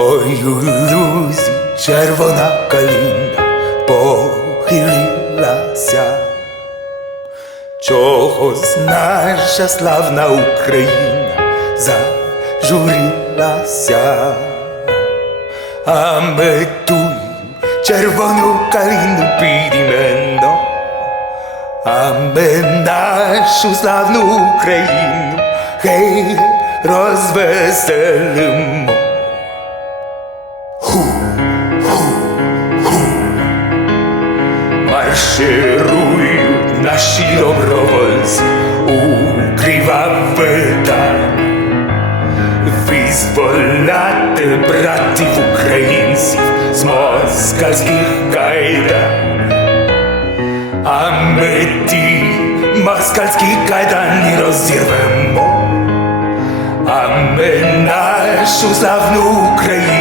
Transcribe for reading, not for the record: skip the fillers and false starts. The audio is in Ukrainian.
Ой, у лузі червона калина похилилася. Чогось наша славна Україна зажурилася, а ми ту червону калину підіймемо, а ми нашу славну Україну гей розвеселимо. Марширують наші добровольці у кривавита, визволяти братів українців з москальських кайдан. А ми ті москальські кайдані розірвемо, а ми нашу славну Україну